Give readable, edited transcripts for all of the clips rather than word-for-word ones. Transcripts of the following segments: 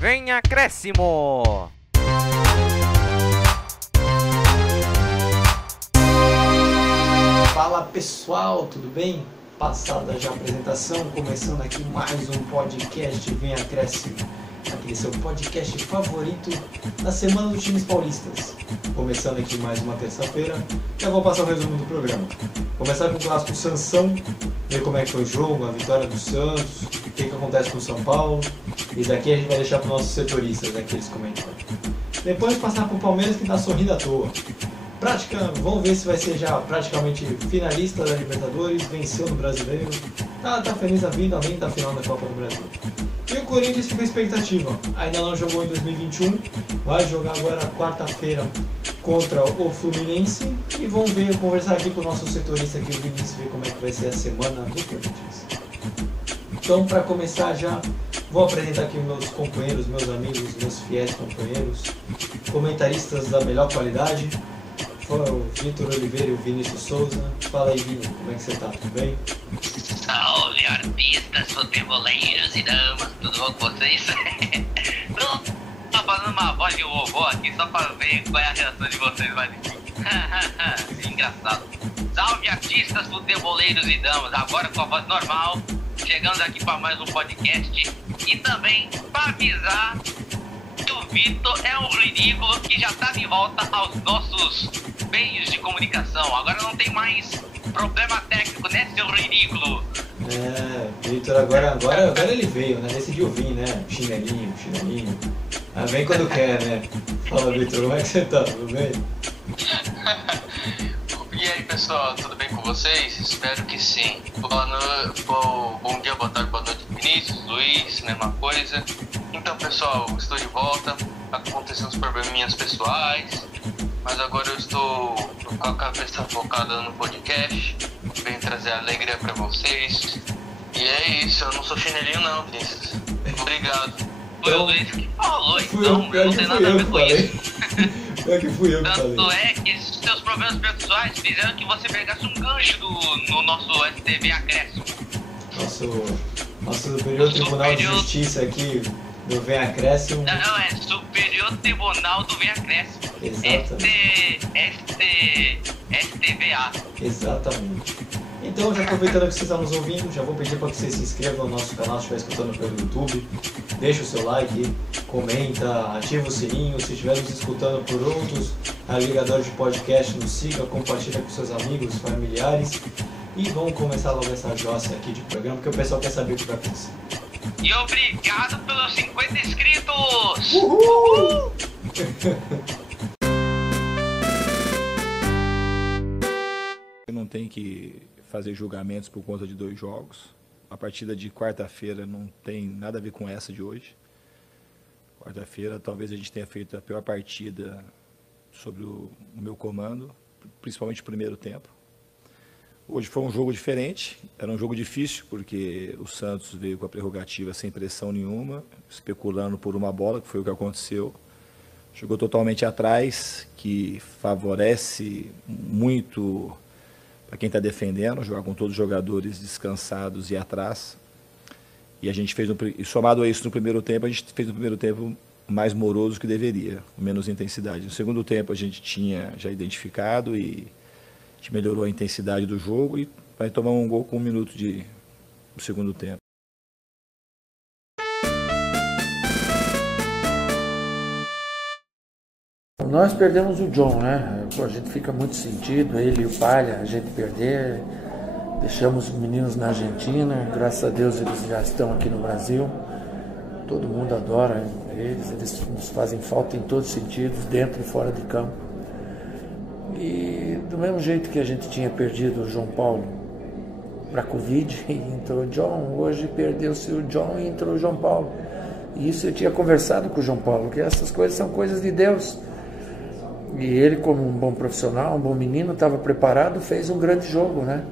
Vem acréscimo! Fala pessoal, tudo bem? Passada já a apresentação, começando aqui mais um podcast Vem Acréscimo, aquele seu podcast favorito da semana dos times paulistas. Começando aqui mais uma terça-feira, já vou passar o resumo do programa. Começar com o clássico Sansão, ver como é que foi o jogo, a vitória do Santos, o que acontece com o São Paulo. E daqui a gente vai deixar para os nossos setoristas, aqueles comentários. Depois passar para o Palmeiras que está sorrindo à toa. Vamos ver se vai ser já praticamente finalista da Libertadores, venceu no Brasileiro, tá feliz da vida além da final da Copa do Brasil. E o Corinthians fica a expectativa, ainda não jogou em 2021, vai jogar agora quarta-feira contra o Fluminense e vamos conversar aqui com o nosso setorista aqui, o Vinícius, ver como é que vai ser a semana do Corinthians. Então, para começar já, vou apresentar aqui meus companheiros, meus amigos, meus fiéis companheiros, comentaristas da melhor qualidade. O Vitor Oliveira e o Vinícius Souza. Fala aí, Vini, como é que você tá? Tudo bem? Salve, artistas, futeboleiros e damas, tudo bom com vocês? Tô fazendo uma voz de vovô aqui só pra ver qual é a reação de vocês, mas enfim. Engraçado. Salve, artistas, futeboleiros e damas, agora com a voz normal, chegamos aqui para mais um podcast e também para avisar que o Vitor é um ridículo que já tá de volta aos nossos meios de comunicação. Agora não tem mais problema técnico, né, seu ridículo? Vitor, agora ele veio, né? Decidiu vir, né? Chinelinho. Vem quando quer, né? Fala, Vitor, como é que você tá? Tudo bem? E aí, pessoal, tudo bem com vocês? Espero que sim. Bom dia, boa tarde, boa noite, Vinícius, Luiz, mesma coisa. Então, pessoal, estou de volta. Acontecendo os probleminhas pessoais, mas agora eu estou com a cabeça focada no podcast. Venho trazer alegria para vocês. E é isso, eu não sou chinelinho não, Vinícius. Obrigado. Foi o Luiz que falou, então não tem nada a ver com isso. É que fui eu que falei. Tanto é que seus problemas pessoais fizeram que você pegasse um gancho no nosso STV Acréscimo. Nosso Superior Tribunal de Justiça aqui do Vem Acréscimo. Não, é Superior Tribunal do Vem Acréscimo. Exatamente. STVA. Exatamente. Então, já aproveitando que vocês estão nos ouvindo, já vou pedir para que você se inscreva no nosso canal se estiver escutando pelo YouTube. Deixa o seu like, comenta, ativa o sininho. Se estiver nos escutando por outros agregadores de podcast, nos siga, compartilha com seus amigos, familiares. E vamos começar logo essa jossa aqui de programa, porque o pessoal quer saber o que vai acontecer. E obrigado pelos 50 inscritos! Uhul! Não tem que fazer julgamentos por conta de 2 jogos. A partida de quarta-feira não tem nada a ver com essa de hoje. Quarta-feira talvez a gente tenha feito a pior partida sobre o meu comando, principalmente o primeiro tempo. Hoje foi um jogo diferente, era um jogo difícil, porque o Santos veio com a prerrogativa sem pressão nenhuma, especulando por uma bola, que foi o que aconteceu. Jogou totalmente atrás, que favorece muito para quem está defendendo, jogar com todos os jogadores descansados e atrás. E a gente fez, somado a isso no primeiro tempo, a gente fez um primeiro tempo mais moroso que deveria, com menos intensidade. No segundo tempo a gente tinha já identificado e a gente melhorou a intensidade do jogo e vai tomar um gol com 1 minuto do segundo tempo. Nós perdemos o John, né? A gente fica muito sentido, ele e o Palha, a gente perder. Deixamos os meninos na Argentina, graças a Deus eles já estão aqui no Brasil. Todo mundo adora eles nos fazem falta em todos os sentidos, dentro e fora de campo. E do mesmo jeito que a gente tinha perdido o João Paulo para a Covid, e entrou o John, hoje perdeu-se o John e entrou o João Paulo. E isso eu tinha conversado com o João Paulo, que essas coisas são coisas de Deus. E ele, como um bom profissional, um bom menino, estava preparado, fez um grande jogo, né?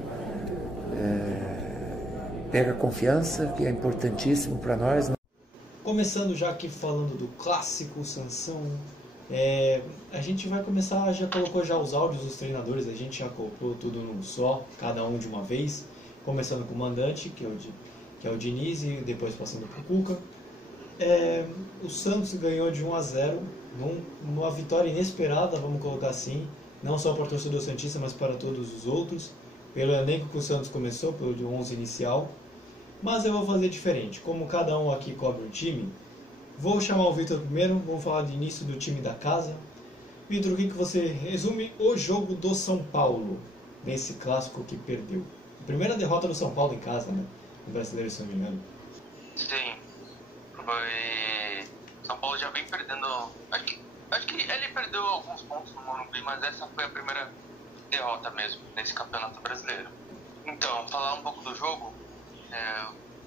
Pega confiança, que é importantíssimo para nós. Começando já aqui falando do clássico Sansão, a gente vai começar, já colocou já os áudios dos treinadores, a gente já colocou tudo num só, cada um de uma vez, começando com o mandante, que é o Diniz, e depois passando para o Cuca. O Santos ganhou de 1-0, numa vitória inesperada, vamos colocar assim, não só para o torcedor santista, mas para todos os outros, pelo elenco que o Santos começou, pelo 11 inicial. Mas eu vou fazer diferente, como cada um aqui cobre um time, vou chamar o Vitor primeiro, vamos falar de início do time da casa. Vitor, o que você resume o jogo do São Paulo, nesse clássico que perdeu? A primeira derrota do São Paulo em casa, né? No Brasileiro, se não me engano. Sim, foi... São Paulo já vem perdendo... Acho que ele perdeu alguns pontos no Morumbi, mas essa foi a primeira derrota mesmo, nesse Campeonato Brasileiro. Então, falar um pouco do jogo,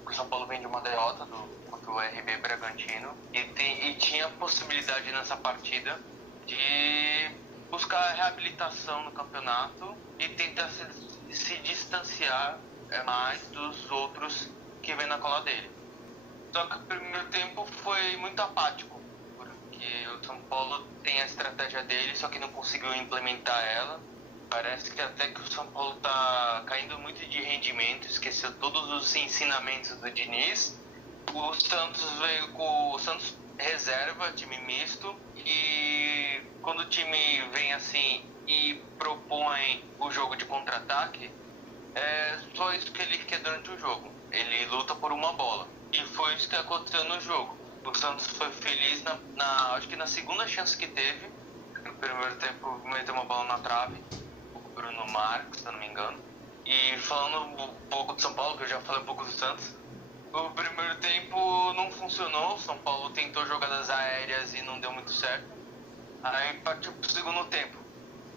o São Paulo vem de uma derrota contra o RB Bragantino e tinha possibilidade nessa partida de buscar a reabilitação no campeonato e tentar se distanciar mais dos outros que vêm na cola dele. Só que o primeiro tempo foi muito apático, porque o São Paulo tem a estratégia dele, só que não conseguiu implementar ela. Parece que até que o São Paulo está caindo muito de rendimento, esqueceu todos os ensinamentos do Diniz. O Santos veio com o Santos reserva, time misto, e quando o time vem assim e propõe o jogo de contra-ataque, é só isso que ele quer durante o jogo. Ele luta por uma bola. E foi isso que aconteceu no jogo. O Santos foi feliz acho que na segunda chance que teve. No primeiro tempo meteu uma bola na trave, o Bruno Marques, se eu não me engano. E falando um pouco do São Paulo, que eu já falei um pouco do Santos, o primeiro tempo não funcionou. O São Paulo tentou jogadas aéreas e não deu muito certo. Aí partiu pro segundo tempo.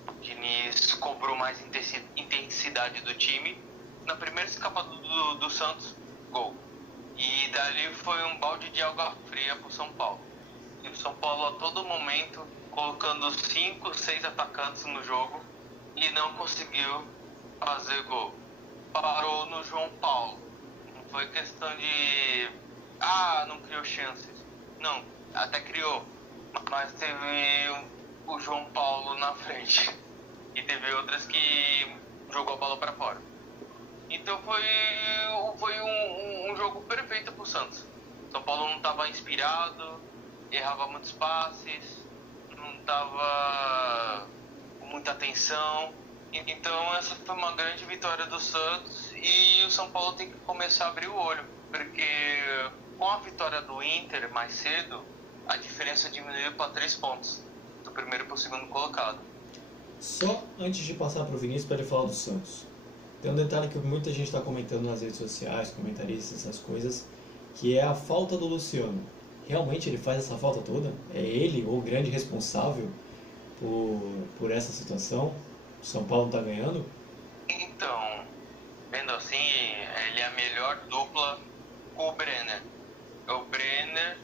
O Diniz cobrou mais intensidade do time. Na primeira escapada do Santos, gol. E dali foi um balde de água fria pro São Paulo. E o São Paulo a todo momento colocando 5, 6 atacantes no jogo e não conseguiu fazer gol. Parou no João Paulo. Não foi questão de... não criou chances. Não, até criou. Mas teve o João Paulo na frente. E teve outras que jogou a bola para fora. Então foi um jogo perfeito pro Santos. São Paulo não estava inspirado, errava muitos passes, não estava com muita atenção. Então essa foi uma grande vitória do Santos e o São Paulo tem que começar a abrir o olho, porque com a vitória do Inter mais cedo, a diferença diminuiu para 3 pontos, do primeiro para o segundo colocado. Só antes de passar para o Vinícius para ele falar do Santos, tem um detalhe que muita gente está comentando nas redes sociais, comentaristas, essas coisas, que é a falta do Luciano. Realmente ele faz essa falta toda? É ele o grande responsável por essa situação? O São Paulo está ganhando? Então, vendo assim, ele é a melhor dupla com o Brenner. O Brenner,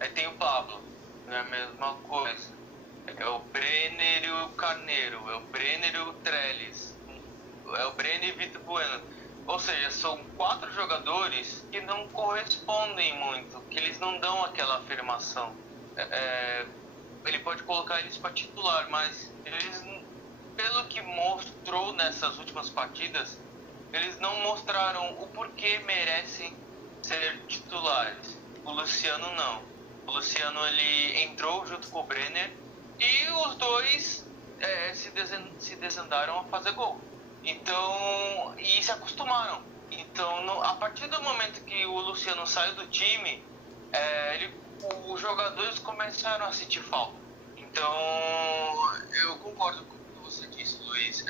aí tem o Pablo, não é a mesma coisa. É o Brenner e o Carneiro, é o Brenner e o Trellis. É o Brenner e Vitor Bueno. Ou seja, são 4 jogadores que não correspondem muito, que eles não dão aquela afirmação. Ele pode colocar eles para titular, mas eles, pelo que mostrou nessas últimas partidas, eles não mostraram o porquê merecem ser titulares. O Luciano não. O Luciano ele entrou junto com o Brenner e os dois se desandaram a fazer gol. Então, e se acostumaram. Então, a partir do momento que o Luciano saiu do time, os jogadores começaram a sentir falta. Então, eu concordo com o que você disse, Luiz.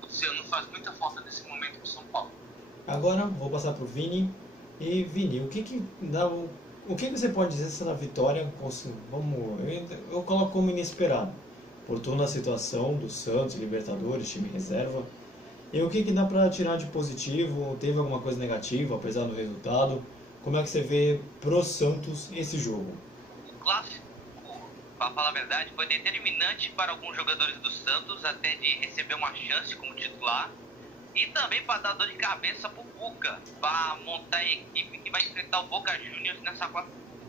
O Luciano faz muita falta nesse momento pro São Paulo. Agora, vou passar pro Vini. E Vini, o que você pode dizer se na vitória, eu coloco como inesperado, por toda a situação do Santos, Libertadores, time reserva. E o que dá para tirar de positivo? Teve alguma coisa negativa, apesar do resultado? Como é que você vê pro Santos esse jogo? O clássico, para falar a verdade, foi determinante para alguns jogadores do Santos até de receber uma chance como titular e também para dar dor de cabeça pro Cuca, para montar a equipe que vai enfrentar o Boca Juniors nessa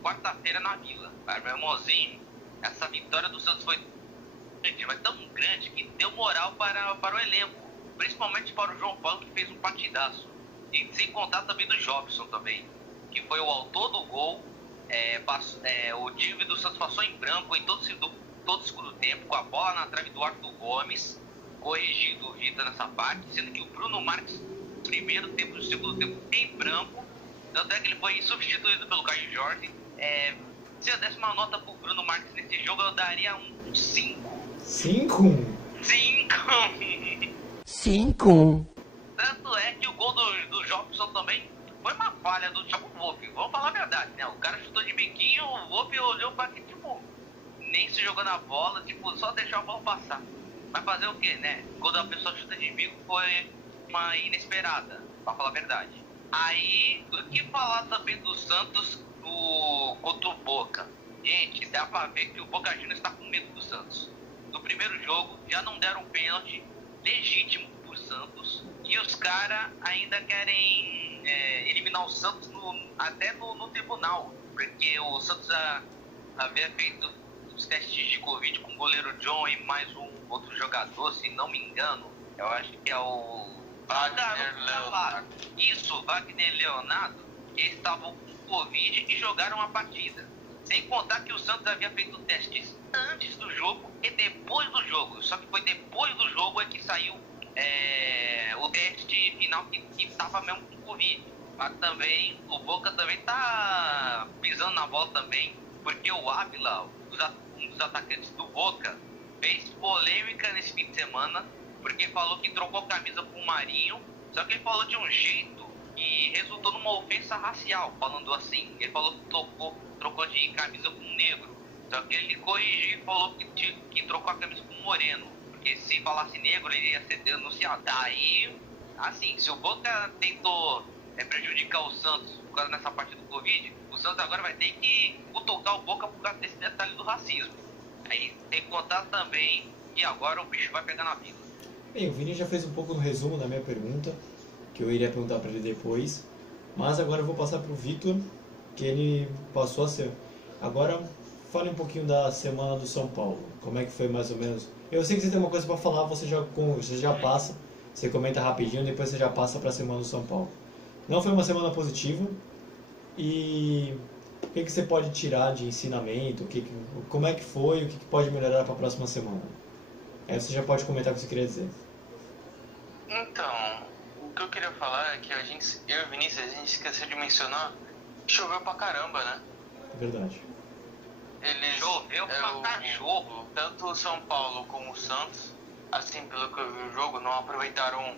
quarta-feira na Vila. Meu irmãozinho, essa vitória do Santos foi tão grande que deu moral para o elenco, principalmente para o João Paulo, que fez um partidaço. E sem contar também do Jobson também, que foi o autor do gol o time do Santos passou em branco em todo o segundo tempo, com a bola na trave do Arthur Gomes, corrigindo o Vitor nessa parte, sendo que o Bruno Marques, primeiro tempo e o segundo tempo em branco, tanto é que ele foi substituído pelo Caio Jorge. Se eu desse uma nota pro Bruno Marques nesse jogo, eu daria um 5. 5? 5. Tanto é que o gol do Jobson também foi uma falha do Thiago Volpe. Vamos falar a verdade, né? O cara chutou de biquinho, o Volpe olhou pra que, tipo, nem se jogou na bola, tipo, só deixou a bola passar. Vai fazer o quê, né? Quando a pessoa chuta de bico foi uma inesperada, pra falar a verdade. Aí, o que falar também do Santos contra o Boca? Gente, dá pra ver que o Boca Juniors está com medo do Santos. No primeiro jogo, já não deram um pênalti legítimo pro Santos. E os caras ainda querem eliminar o Santos até no tribunal. Porque o Santos havia feito os testes de Covid com o goleiro John e mais um outro jogador, se não me engano. Eu acho que é o Wagner Leonardo. Isso, Wagner Leonardo, que estavam com Covid e jogaram a partida. Sem contar que o Santos havia feito testes antes do jogo e depois do jogo. Só que foi depois do jogo que saiu o teste final que estava mesmo com Covid. Mas também, o Boca também tá pisando na bola também, porque o Ávila, um dos atacantes do Boca, fez polêmica nesse fim de semana, porque falou que trocou camisa com o Marinho, só que ele falou de um jeito e resultou numa ofensa racial, falando assim. Ele falou que trocou de camisa com um negro, só que ele corrigiu e falou que trocou a camisa com um moreno, porque se falasse negro ele ia ser denunciado. Daí, assim, se o Boca tentou prejudicar o Santos por causa dessa parte do Covid, o Santos agora vai ter que cutucar o Boca por causa desse detalhe do racismo. Aí tem que contar também que agora o bicho vai pegar na vida. Bem, o Vini já fez um pouco no resumo da minha pergunta, que eu iria perguntar para ele depois, mas agora eu vou passar para o Vitor, que ele passou a ser. Agora, fale um pouquinho da semana do São Paulo, como é que foi mais ou menos. Eu sei que você tem uma coisa para falar, você já passa, você comenta rapidinho, depois você já passa para a semana do São Paulo. Não foi uma semana positiva, e o que você pode tirar de ensinamento, como é que foi, o que pode melhorar para a próxima semana? Aí você já pode comentar o que você queria dizer. Então, o que eu queria falar é que eu e o Vinícius, a gente esqueceu de mencionar que choveu pra caramba, né? É verdade. Choveu pra cachorro. Tanto o São Paulo como o Santos, assim, pelo que eu vi o jogo, não aproveitaram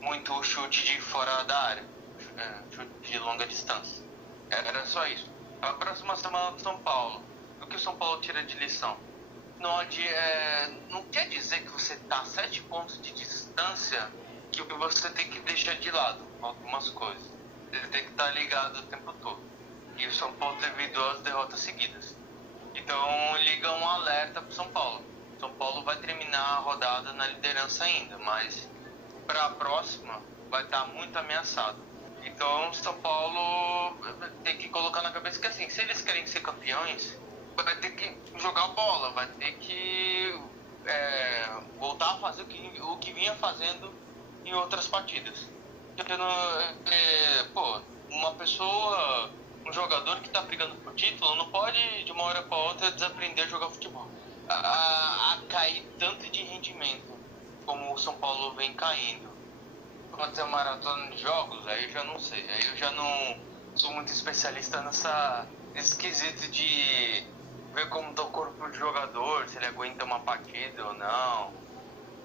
muito o chute de fora da área, chute de longa distância. Era só isso. A próxima semana do São Paulo, o que o São Paulo tira de lição? Não quer dizer que você está a 7 pontos de distância que você tem que deixar de lado algumas coisas. Você tem que estar ligado o tempo todo. E o São Paulo teve 2 derrotas seguidas. Então liga um alerta para o São Paulo. São Paulo vai terminar a rodada na liderança ainda, mas para a próxima vai estar muito ameaçado. Então o São Paulo tem que colocar na cabeça que assim, se eles querem ser campeões, vai ter que jogar bola, vai ter que voltar a fazer o que vinha fazendo em outras partidas. Um jogador que está brigando por título não pode de uma hora para outra desaprender a jogar futebol. A cair tanto de rendimento como o São Paulo vem caindo. Quando é maratona de jogos, aí eu já não sei. Aí eu já não sou muito especialista nesse quesito de ver como está o corpo do jogador, se ele aguenta uma partida ou não.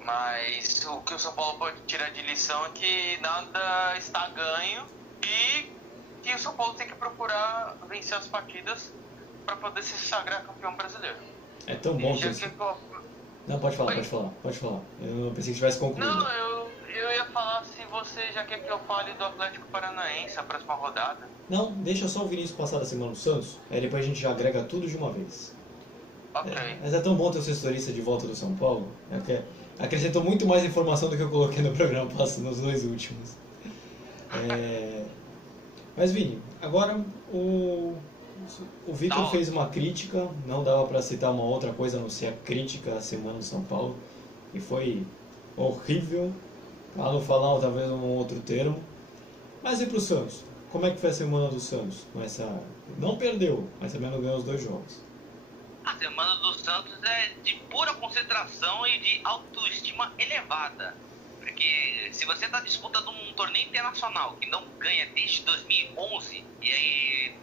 Mas o que o São Paulo pode tirar de lição é que nada está ganho e que o São Paulo tem que procurar vencer as partidas para poder se sagrar campeão brasileiro. É tão bom que Não, pode falar. Eu pensei que tivesse concluído. Não, eu ia falar se você já quer que eu fale do Atlético Paranaense a próxima rodada. Não, deixa só o Vinícius passar da semana do Santos, aí depois a gente já agrega tudo de uma vez. Ok. Mas é tão bom ter o assessorista de volta do São Paulo, acrescentou muito mais informação do que eu coloquei no programa nos 2 últimos. Mas Vini, agora o Vitor fez uma crítica, não dava para citar uma outra coisa a não ser a crítica à semana do São Paulo, e foi horrível, para não falar talvez um outro termo. Mas e para o Santos? como é que foi a semana do Santos? Não perdeu, mas também não ganhou os 2 jogos. A semana do Santos é de pura concentração e de autoestima elevada. Porque se você está disputando um torneio internacional que não ganha desde 2011, e aí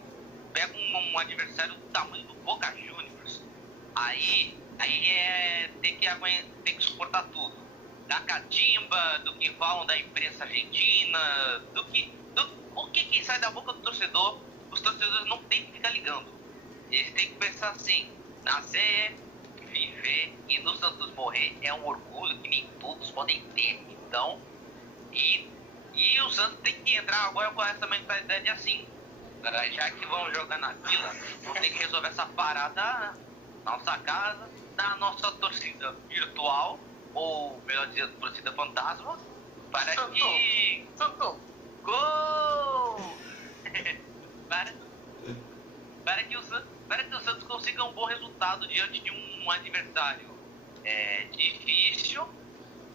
pega um adversário do tamanho do Boca Juniors, aí tem que suportar tudo. Da catimba, do que falam da imprensa argentina, o que sai da boca do torcedor, os torcedores não tem que ficar ligando. Eles têm que pensar assim: nascer, viver e no Santos morrer é um orgulho que nem todos podem ter. Então, e o Santos tem que entrar agora com essa mentalidade assim. Já que vão jogar na Vila, vamos ter que resolver essa parada na nossa casa, na nossa torcida virtual, ou melhor dizendo, torcida fantasma, para que... Gol! para que o Santos consiga um bom resultado diante de um adversário difícil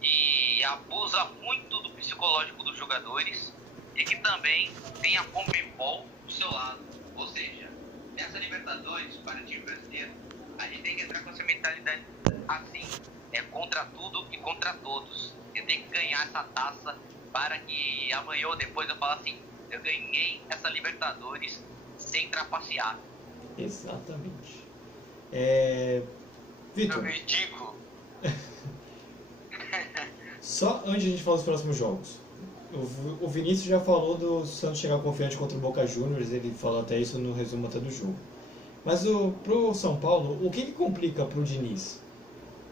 e abusa muito do psicológico dos jogadores, e que também tem a Conmebol do seu lado. Ou seja, nessa Libertadores, para o time brasileiro, a gente tem que entrar com essa mentalidade assim, contra tudo e contra todos. Eu tenho que ganhar essa taça para que amanhã ou depois eu fale assim: eu ganhei essa Libertadores sem trapacear. Exatamente. Vitor, Ridículo. só antes de a gente falar dos próximos jogos, o Vinícius já falou do Santos chegar confiante contra o Boca Juniors, ele falou até isso no resumo até do jogo. Mas pro São Paulo, o que complica pro Diniz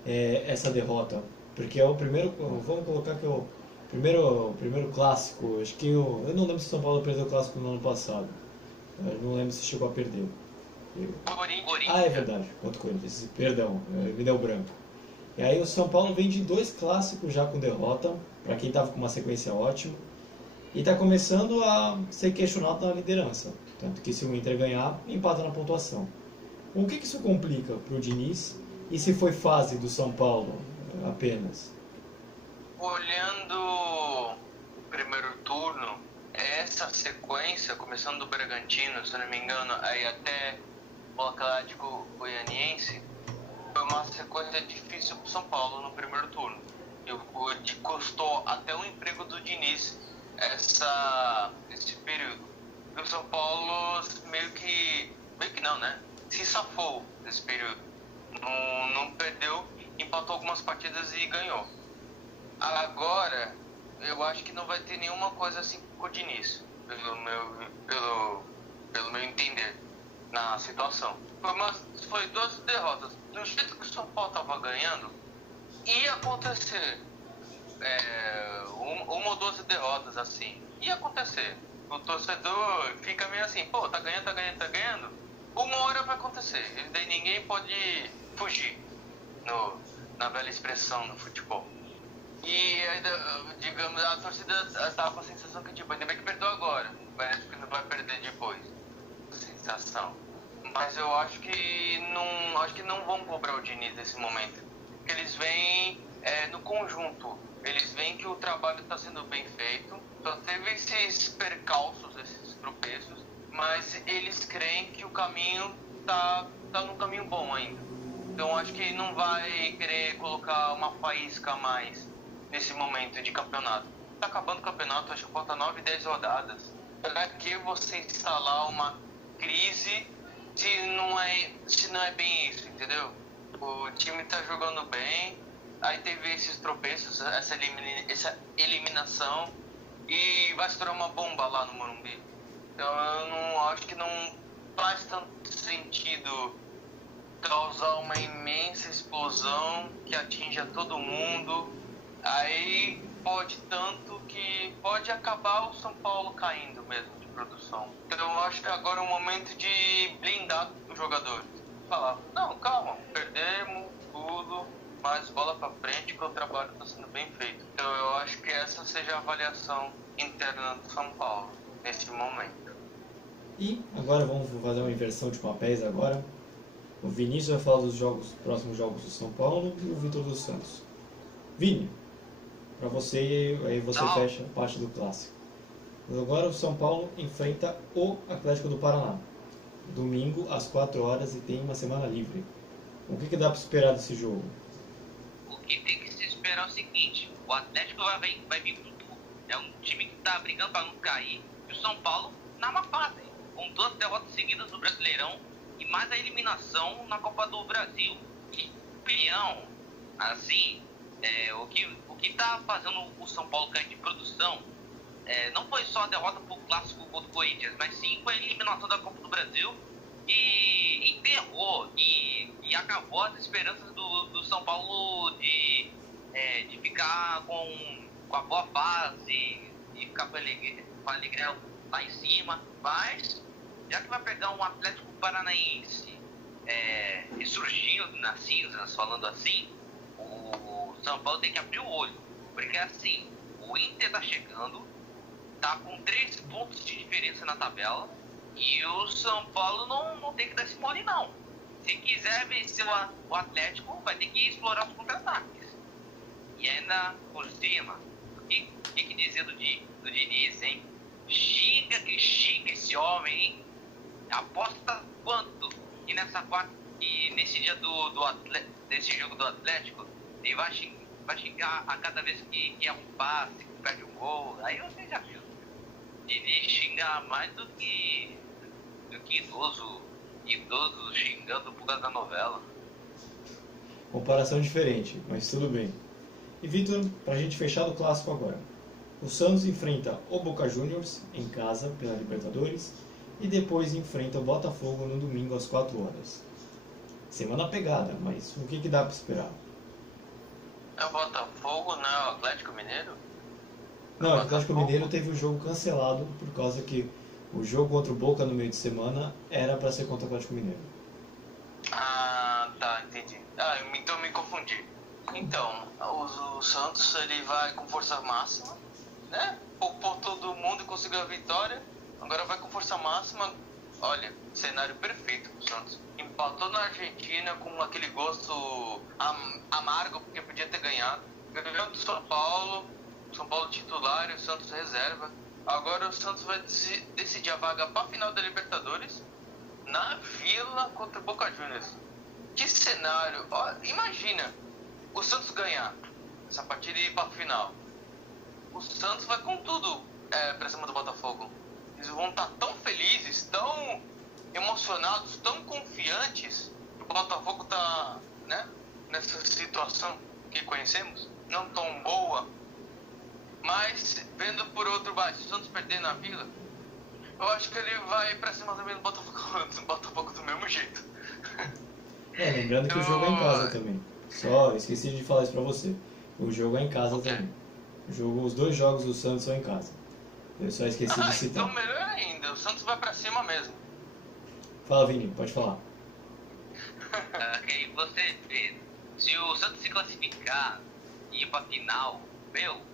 essa derrota? Porque é o primeiro, vamos colocar que é o primeiro clássico, acho que eu não lembro se o São Paulo perdeu o clássico no ano passado, eu não lembro se chegou a perder. É verdade, contra o Corinthians, perdão, me deu branco. E aí o São Paulo vem de 2 clássicos já com derrota, para quem estava com uma sequência ótima, e está começando a ser questionado na liderança, tanto que se o Inter ganhar, empata na pontuação. O que isso complica para o Diniz, e se foi fase do São Paulo apenas? Olhando o primeiro turno, essa sequência, começando do Bragantino, se não me engano, aí até o Atlético Goianiense, foi uma sequência difícil para o São Paulo no primeiro turno. E custou até o emprego do Diniz esse período. E o São Paulo meio que não, né? Se safou desse período. Não perdeu, empatou algumas partidas e ganhou. Agora, eu acho que não vai ter nenhuma coisa assim com o Diniz, pelo meu entender, na situação. Foi 2 derrotas. Do jeito que o São Paulo estava ganhando, ia acontecer uma ou 2 derrotas assim. Ia acontecer. O torcedor fica meio assim: pô, tá ganhando. Uma hora vai acontecer. E daí ninguém pode fugir, na velha expressão no futebol. E, digamos, a torcida estava com a sensação que, tipo, ainda bem que perdeu agora, parece que não vai perder depois. Sensação. Mas eu acho que não vão cobrar o Diniz nesse momento. Eles veem no conjunto, eles veem que o trabalho está sendo bem feito, só teve esses percalços, esses tropeços, mas eles creem que o caminho tá num caminho bom ainda. Então acho que não vai querer colocar uma faísca a mais nesse momento de campeonato. Tá acabando o campeonato, acho que falta 9, 10 rodadas. Para que você instalar uma crise se não é bem isso, entendeu? O time tá jogando bem, aí teve esses tropeços, essa eliminação, e vai estourar uma bomba lá no Morumbi. Então eu acho que não faz tanto sentido causar uma imensa explosão que atinja todo mundo. Aí pode acabar o São Paulo caindo mesmo de produção. Então eu acho que agora é o momento de blindar os jogadores. Falar: não, calma, perdemos tudo, mas bola pra frente que o trabalho está sendo bem feito. Então eu acho que essa seja a avaliação interna do São Paulo nesse momento. E agora vamos fazer uma inversão de papéis agora. O Vinícius vai falar dos próximos jogos do São Paulo, e o Vitor dos Santos. Vini, para você, aí você fecha a parte do clássico. Agora o São Paulo enfrenta o Atlético do Paraná. Domingo, às 4 horas, e tem uma semana livre. O que dá para esperar desse jogo? O que tem que se esperar é o seguinte: o Atlético vai vir com tudo. É um time que está brigando para não cair. E o São Paulo na má fase, com 2 derrotas seguidas no Brasileirão e mais a eliminação na Copa do Brasil. E opinião, assim, o que está fazendo o São Paulo cair de produção não foi só a derrota pro clássico contra o Corinthians, mas sim foi a eliminação da Copa do Brasil e enterrou e acabou as esperanças do São Paulo de ficar com a boa fase e ficar com a alegria lá em cima. Mas já que vai pegar um Atlético Paranaense ressurgindo nas cinzas, falando assim, o São Paulo tem que abrir o olho, porque assim, o Inter tá chegando, tá com 3 pontos de diferença na tabela, e o São Paulo não tem que dar esse mole não. Se quiser vencer o Atlético, vai ter que explorar os contra-ataques. E ainda por cima, o que dizer do Diniz, hein? Xinga esse homem, hein? Aposta quanto que nesse dia desse jogo do Atlético, ele vai xingar a cada vez que é um passe, que perde um gol. Aí você já viu. Diniz xinga mais do que idoso xingando por causa da novela. Comparação diferente, mas tudo bem. E Vitor, pra gente fechar do clássico agora. O Santos enfrenta o Boca Juniors em casa pela Libertadores e depois enfrenta o Botafogo no domingo às 4 horas. Semana pegada, mas o que dá pra esperar? É o Botafogo, não é o Atlético Mineiro? Não, o Atlético Mineiro teve o jogo cancelado por causa que o jogo contra o Boca no meio de semana era para ser contra o Atlético Mineiro. Ah, tá, entendi. Então eu me confundi. Então, o Santos ele vai com força máxima, né? Por todo mundo conseguiu a vitória. Agora vai com força máxima. Olha, cenário perfeito pro Santos. Empatou na Argentina com aquele gosto amargo porque podia ter ganhado. Ganhou do São Paulo titular e o Santos reserva. Agora o Santos vai decidir a vaga para a final da Libertadores na Vila contra o Boca Juniors. Que cenário! Ó, imagina o Santos ganhar essa partida e ir para a final. O Santos vai com tudo para cima do Botafogo. Eles vão estar tão felizes, tão emocionados, tão confiantes. O Botafogo está, né, nessa situação que conhecemos, não tão boa. Mas, vendo por outro lado, se o Santos perder na Vila, eu acho que ele vai pra cima também do Botafogo do mesmo jeito. Lembrando que o jogo é em casa também. Só esqueci de falar isso pra você. O jogo é em casa também. Os 2 jogos do Santos são em casa. Eu só esqueci de citar. Então melhor ainda, o Santos vai pra cima mesmo. Fala, Vini, pode falar. Ok, você vê, se o Santos se classificar e ir pra final,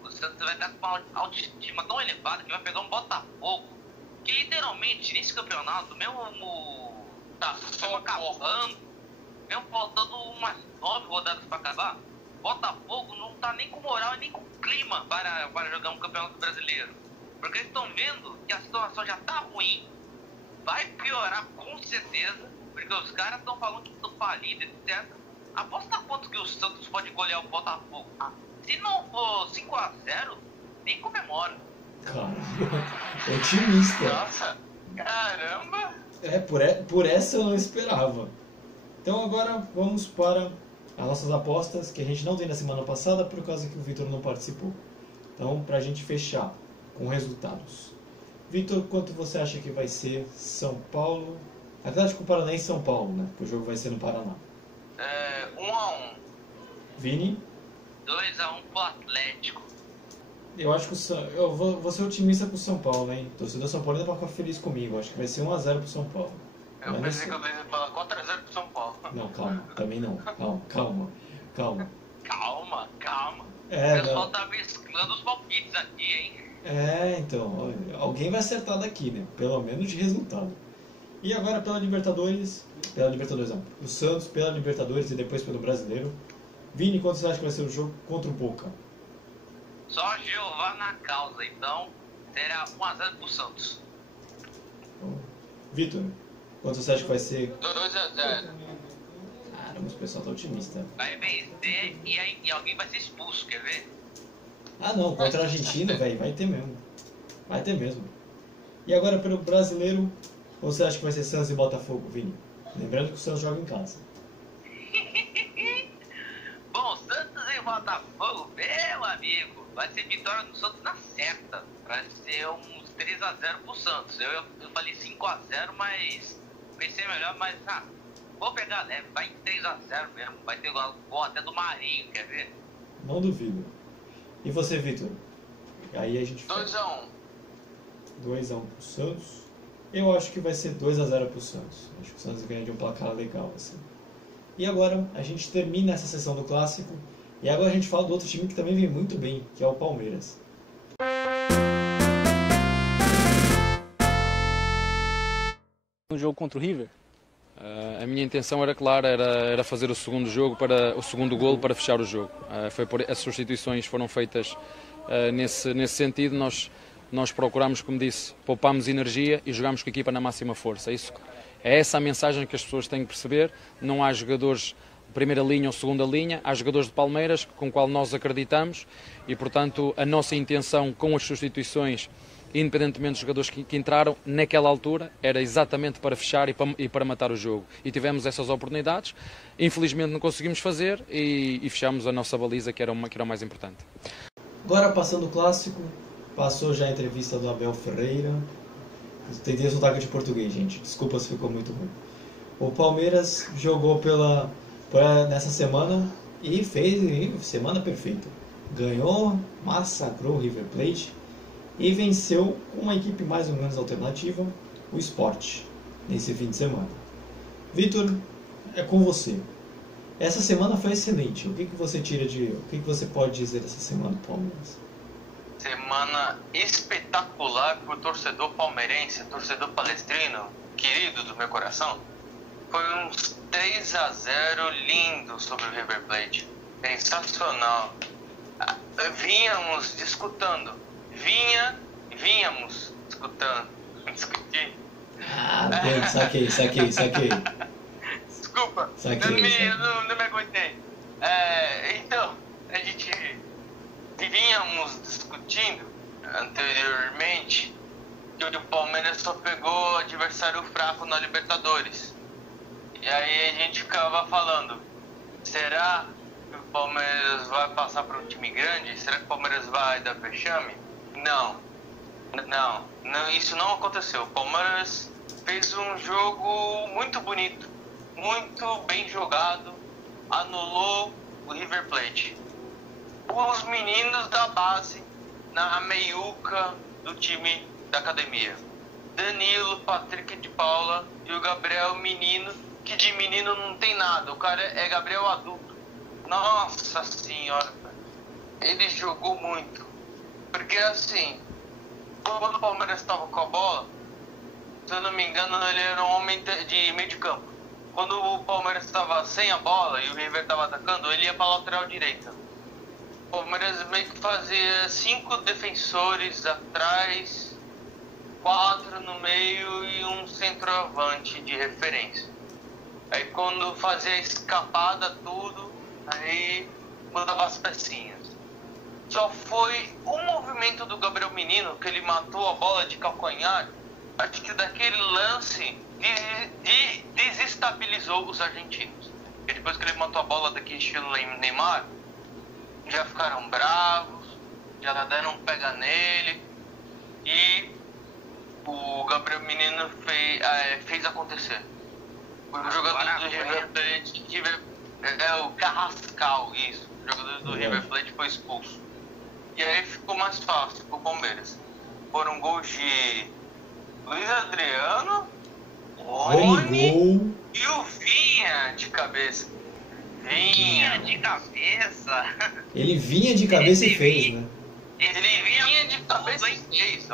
o Santos vai estar com uma autoestima tão elevada que vai pegar um Botafogo que literalmente nesse campeonato, mesmo acabando, mesmo faltando umas 9 rodadas para acabar, Botafogo não tá nem com moral e nem com clima para jogar um campeonato brasileiro, porque eles estão vendo que a situação já tá ruim, vai piorar com certeza, porque os caras estão falando que estão falidos, etc. Aposta quanto que o Santos pode golear o Botafogo? Se não for 5-0, nem comemora. Cara, otimista. Nossa, caramba! Por essa eu não esperava. Então agora vamos para as nossas apostas, que a gente não tem na semana passada por causa que o Vitor não participou. Então, pra gente fechar com resultados. Vitor, quanto você acha que vai ser São Paulo? Atlético Paranaense e São Paulo, né? Porque o jogo vai ser no Paraná. 1-1. Vini? 2-1 pro Atlético. Eu acho que eu vou ser otimista pro São Paulo, hein? O torcedor São Paulo ainda vai ficar feliz comigo. Acho que vai ser 1-0 pro São Paulo. Eu pensei que eu ia falar 4-0 pro São Paulo. Não, calma. Também não. Calma. Calma. O É, pessoal não. tá mesclando os palpites aqui, hein? Então. Alguém vai acertar daqui, né? Pelo menos de resultado. E agora pela Libertadores não. O Santos pela Libertadores e depois pelo Brasileiro. Vini, quanto você acha que vai ser o jogo contra o Boca? Só Jeová na causa, então será 1x0 pro Santos. Vitor, quanto você acha que vai ser? 2x0. Caramba, o pessoal tá otimista. Vai vencer e alguém vai ser expulso, quer ver? Ah não, contra a Argentina, velho, vai ter mesmo. Vai ter mesmo. E agora pelo brasileiro, você acha que vai ser Santos e Botafogo, Vini? Lembrando que o Santos joga em casa. Bom, Santos e Botafogo, meu amigo, vai ser vitória do Santos na certa. Vai ser uns 3x0 pro Santos. Eu falei 5x0, mas pensei melhor, mas vou pegar leve, vai em 3x0 mesmo. Vai ter gol até do Marinho, quer ver? Não duvido. E você, Vitor? Aí a gente 2x1. 2x1 pro Santos. Eu acho que vai ser 2x0 pro Santos. Acho que o Santos ganha de um placar legal, assim. E agora a gente termina essa sessão do Clássico. E agora a gente fala do outro time que também vem muito bem, que é o Palmeiras. No jogo contra o River, a minha intenção era clara, era fazer o segundo golo para fechar o jogo. As substituições foram feitas nesse sentido. Nós procuramos, como disse, poupámos energia e jogámos com a equipa na máxima força. É essa a mensagem que as pessoas têm que perceber. Não há jogadores de primeira linha ou segunda linha, há jogadores de Palmeiras com o qual nós acreditamos e, portanto, a nossa intenção com as substituições, independentemente dos jogadores que entraram, naquela altura, era exatamente para fechar e para matar o jogo. E tivemos essas oportunidades, infelizmente não conseguimos fazer e fechamos a nossa baliza, que era o mais importante. Agora passando o Clássico, passou já a entrevista do Abel Ferreira. Tentei sotaque de português, gente, desculpa se ficou muito ruim. O Palmeiras jogou nessa semana e fez semana perfeita. Ganhou, massacrou o River Plate e venceu com uma equipe mais ou menos alternativa, o Sport, nesse fim de semana. Vitor, é com você. Essa semana foi excelente. O que você pode dizer dessa semana do Palmeiras? Semana espetacular pro torcedor palmeirense, torcedor palestrino, querido do meu coração. Foi uns 3x0 lindo sobre o River Plate. Sensacional. Vínhamos discutindo. Discutir. Saquei. Desculpa, não me aguentei. Então, a gente vínhamos discutindo anteriormente que o Palmeiras só pegou adversário fraco na Libertadores. E aí a gente ficava falando, será que o Palmeiras vai passar para um time grande? Será que o Palmeiras vai dar vexame? Não, isso não aconteceu. O Palmeiras fez um jogo muito bonito, muito bem jogado, anulou o River Plate. Os meninos da base na meiuca do time da academia. Danilo, Patrick de Paula e o Gabriel menino, que de menino não tem nada. O cara é Gabriel adulto. Nossa senhora, ele jogou muito. Porque assim, quando o Palmeiras estava com a bola, se eu não me engano, ele era um homem de meio de campo. Quando o Palmeiras estava sem a bola e o River estava atacando, ele ia para a lateral direita. O Palmeiras meio que fazia 5 defensores atrás, 4 no meio e um centroavante de referência. Aí quando fazia a escapada tudo, aí mudava as pecinhas. Só foi um movimento do Gabriel Menino que ele matou a bola de calcanhar. Acho que daquele lance desestabilizou os argentinos. E depois que ele matou a bola daquele estilo Neymar, já ficaram bravos, já deram um pega nele e o Gabriel Menino fez acontecer. O jogador do River Plate, o Carrascal, isso, o jogador do River Plate foi expulso. E aí ficou mais fácil pro Palmeiras. Foram gols de Luiz Adriano, Rony e o Vinha de cabeça. Vinha de cabeça. Ele vinha de cabeça e fez, né? Ele vinha de cabeça e fez.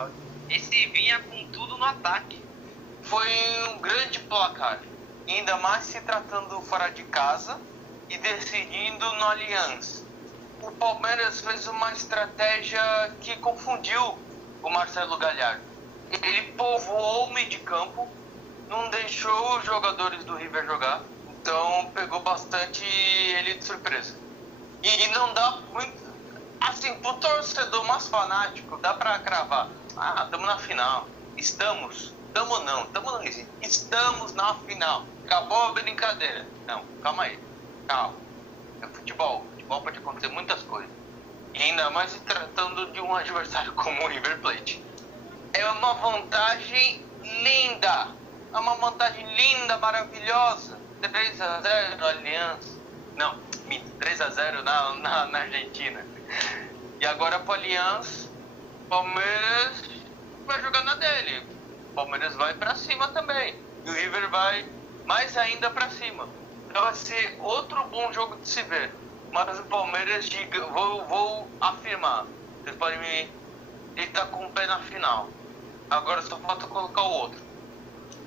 Esse vinha com tudo no ataque. Foi um grande placar. Ainda mais se tratando fora de casa e decidindo no Allianz. O Palmeiras fez uma estratégia que confundiu o Marcelo Galhardo. Ele povoou o meio de campo, não deixou os jogadores do River jogar, então pegou bastante ele de surpresa. E não dá muito, assim, pro torcedor mais fanático, dá pra cravar. Estamos na final. Estamos na final. Acabou a brincadeira. Não, calma aí. Calma. É futebol. Futebol pode acontecer muitas coisas. E ainda mais se tratando de um adversário como o River Plate. É uma vantagem linda. É uma vantagem linda, maravilhosa. 3-0 no Aliança. Não, 3-0 na Argentina. E agora pro Aliança, Palmeiras vai jogar na dele. O Palmeiras vai pra cima também. E o River vai mais ainda pra cima. Então vai ser outro bom jogo de se ver. Mas o Palmeiras, vou afirmar, vocês podem me... Ele tá com o pé na final. Agora só falta colocar o outro.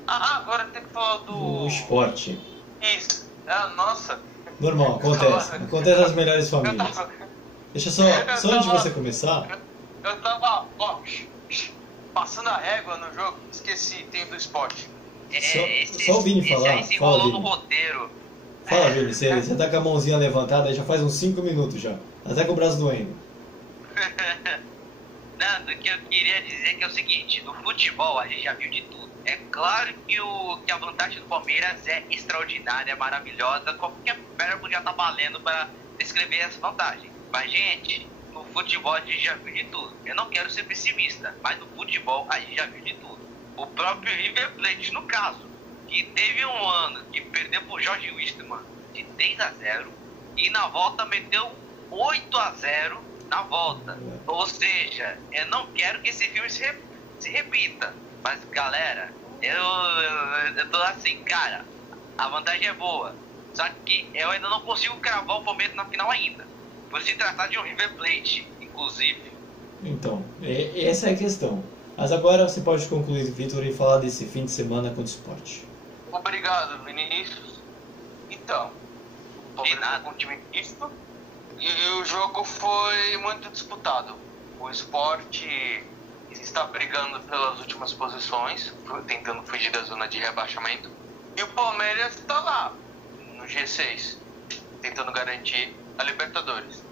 Agora tem que falar do... O Sport. Isso. Nossa. Normal, acontece. Acontece nas melhores famílias. Deixa só antes de você começar... Eu tava, passando a régua no jogo, esqueci, tem do Sport. Só o Vini falar. Esse Fala, rolou Vini. no roteiro. Fala, Vini. Você tá com a mãozinha levantada já faz uns 5 minutos já. Até com o braço doendo. Nando, o que eu queria dizer que é o seguinte, no futebol a gente já viu de tudo. É claro que a vantagem do Palmeiras é extraordinária, é maravilhosa, qualquer verbo já tá valendo para descrever essa vantagem. Mas, gente, no futebol a gente já viu de tudo. Eu não quero ser pessimista, mas no futebol a gente já viu de tudo. O próprio River Plate, no caso, que teve um ano que perdeu pro Jorge Wilstermann de 3-0 e na volta meteu 8-0 na volta. Ou seja, eu não quero que esse filme se repita. Mas, galera, eu tô assim, cara, a vantagem é boa. Só que eu ainda não consigo cravar o Palmeiras na final ainda. Por se tratar de um River Plate, inclusive. Então, essa é a questão. Mas agora você pode concluir, Vitor, e falar desse fim de semana contra o Sport. Obrigado, Vinícius. Então, o Palmeiras com um time misto e o jogo foi muito disputado. O Sport está brigando pelas últimas posições, tentando fugir da zona de rebaixamento. E o Palmeiras está lá, no G6, tentando garantir a Libertadores.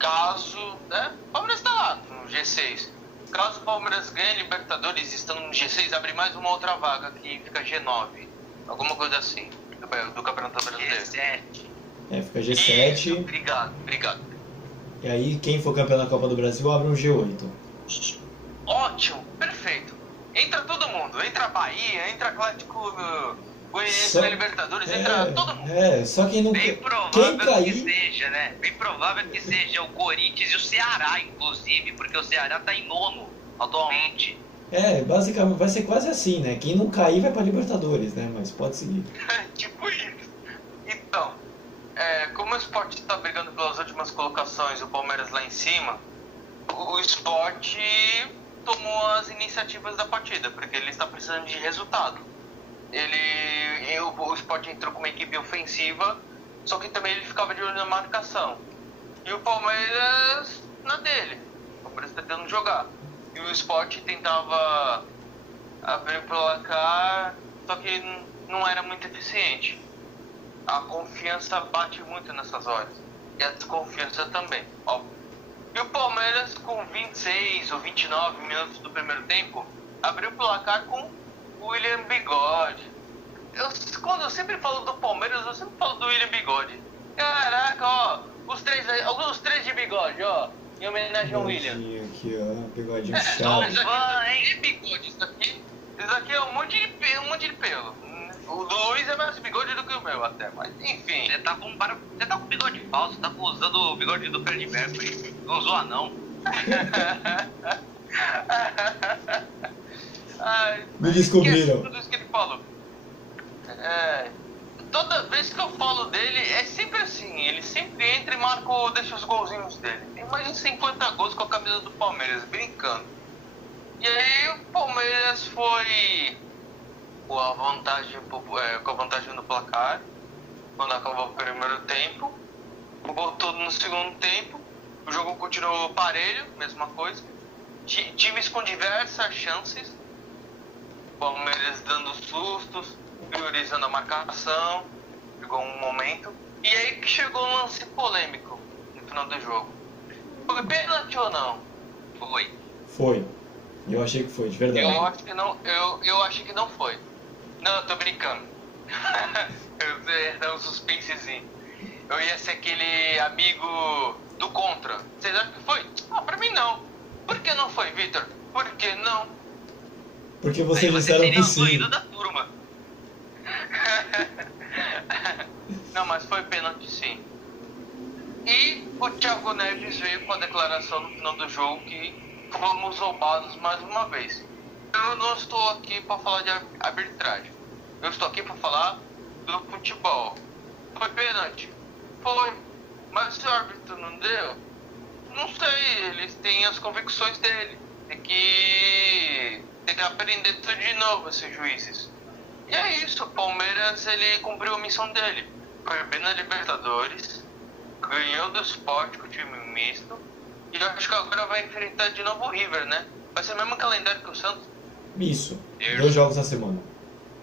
Caso, o Palmeiras está lá, no G6. Caso o Palmeiras ganhe a Libertadores estando no G6, abre mais uma outra vaga que fica G9. Alguma coisa assim, do Campeonato Brasileiro. G7. Fica G7. Isso, obrigado. E aí, quem for campeão da Copa do Brasil abre um G8. Ótimo, perfeito. Entra todo mundo, entra a Bahia, entra Atlético Goianiense na Libertadores, entra todo mundo. Só quem não... Bem Quem provável cair... que seja, né? Bem provável que seja o Corinthians e o Ceará, inclusive, porque o Ceará tá em 9º atualmente. Basicamente vai ser quase assim, né? Quem não cair vai pra Libertadores, né? Mas pode seguir. Tipo isso. Então, como o Sport está brigando pelas últimas colocações, o Palmeiras lá em cima, o Sport tomou as iniciativas da partida, porque ele está precisando de resultado. O Sport entrou com uma equipe ofensiva, só que também ele ficava de olho na marcação. E o Palmeiras na dele. O Palmeiras tentando jogar. E o Sport tentava abrir o placar, só que não era muito eficiente. A confiança bate muito nessas horas. E a desconfiança também, óbvio. E o Palmeiras, com 26 ou 29 minutos do primeiro tempo, abriu o placar com o William Bigode. Quando eu sempre falo do Palmeiras, eu sempre falo do William Bigode. Caraca, os três de bigode, em homenagem ao William. Aqui, bigodinho chato. Bigode, isso aqui é um monte de pelo. O do Luiz é mais bigode do que o meu até, mas enfim. Você tá com bigode falso, tá usando o bigode do Fred Mercury. Não zoa não. Me descobriram. Tudo isso que ele falou. Toda vez que eu falo dele, é sempre assim. Ele sempre entra e deixa os golzinhos dele. Tem mais de 50 gols com a camisa do Palmeiras, brincando. E aí o Palmeiras foi com a vantagem no placar quando acabou o primeiro tempo. Voltou no segundo tempo. O jogo continuou parelho, mesma coisa. times com diversas chances. Palmeiras dando sustos, priorizando a marcação. Chegou um momento. E aí que chegou um lance polêmico no final do jogo. Foi pênalti ou não? Foi. Foi. Eu achei que foi, de verdade. Eu acho que não, eu achei que não foi. Não, eu tô brincando. Eu ia dar um suspensezinho. Eu ia ser aquele amigo do contra. Vocês acham que foi? Ah, pra mim não. Por que não foi, Vitor? Por que não? Porque vocês Aí você disseram seria o possível. doido da turma. Não, mas foi pênalti sim. E o Thiago Neves veio com a declaração no final do jogo que fomos roubados mais uma vez. Eu não estou aqui para falar de arbitragem. Eu estou aqui para falar do futebol. Foi pênalti? Foi. Mas se o árbitro não deu, não sei, eles têm as convicções dele. Tem que aprender tudo de novo, esses juízes. E é isso, o Palmeiras ele cumpriu a missão dele. Foi bem na Libertadores, ganhou do Sport com o time misto. E eu acho que agora vai enfrentar de novo o River, né? Vai ser o mesmo calendário que o Santos. Isso, 2 jogos na semana.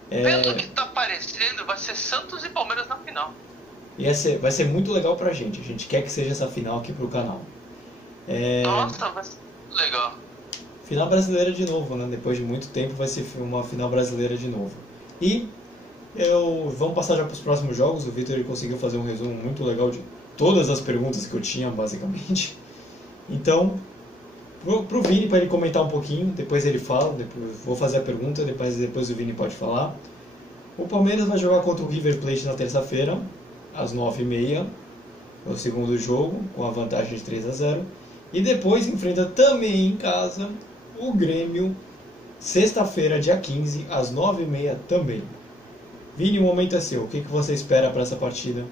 Pelo que tá parecendo, vai ser Santos e Palmeiras na final. E vai ser muito legal pra gente. A gente quer que seja essa final aqui pro canal. Nossa, vai ser muito legal. Final brasileira de novo, né? Depois de muito tempo vai ser uma final brasileira de novo. E vamos passar já para os próximos jogos. O Vitor conseguiu fazer um resumo muito legal de todas as perguntas que eu tinha, basicamente. Então, pro Vini, para ele comentar um pouquinho, depois ele fala, depois vou fazer a pergunta, depois o Vini pode falar. O Palmeiras vai jogar contra o River Plate na terça-feira, às 9h30, é o segundo jogo, com a vantagem de 3-0. E depois enfrenta também em casa o Grêmio, sexta-feira, dia 15, às 9h30 também. Vini, o momento é seu. O que você espera para essa partida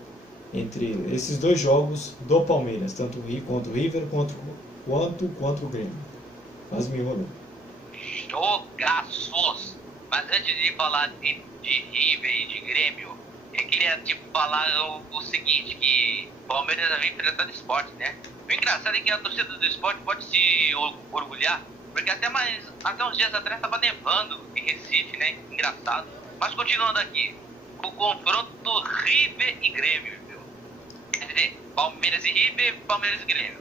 entre esses 2 jogos do Palmeiras, tanto contra o River quanto o Grêmio? Quase me enrolou. Jogaços! Mas antes de falar de River e de Grêmio, eu queria falar o seguinte, que o Palmeiras vem enfrentando esporte, né? O engraçado é que a torcida do esporte pode se orgulhar, porque até uns dias atrás estava nevando em Recife, né? Engraçado. Mas continuando aqui, o confronto do River e Grêmio, viu? Quer dizer, Palmeiras e River, Palmeiras e Grêmio.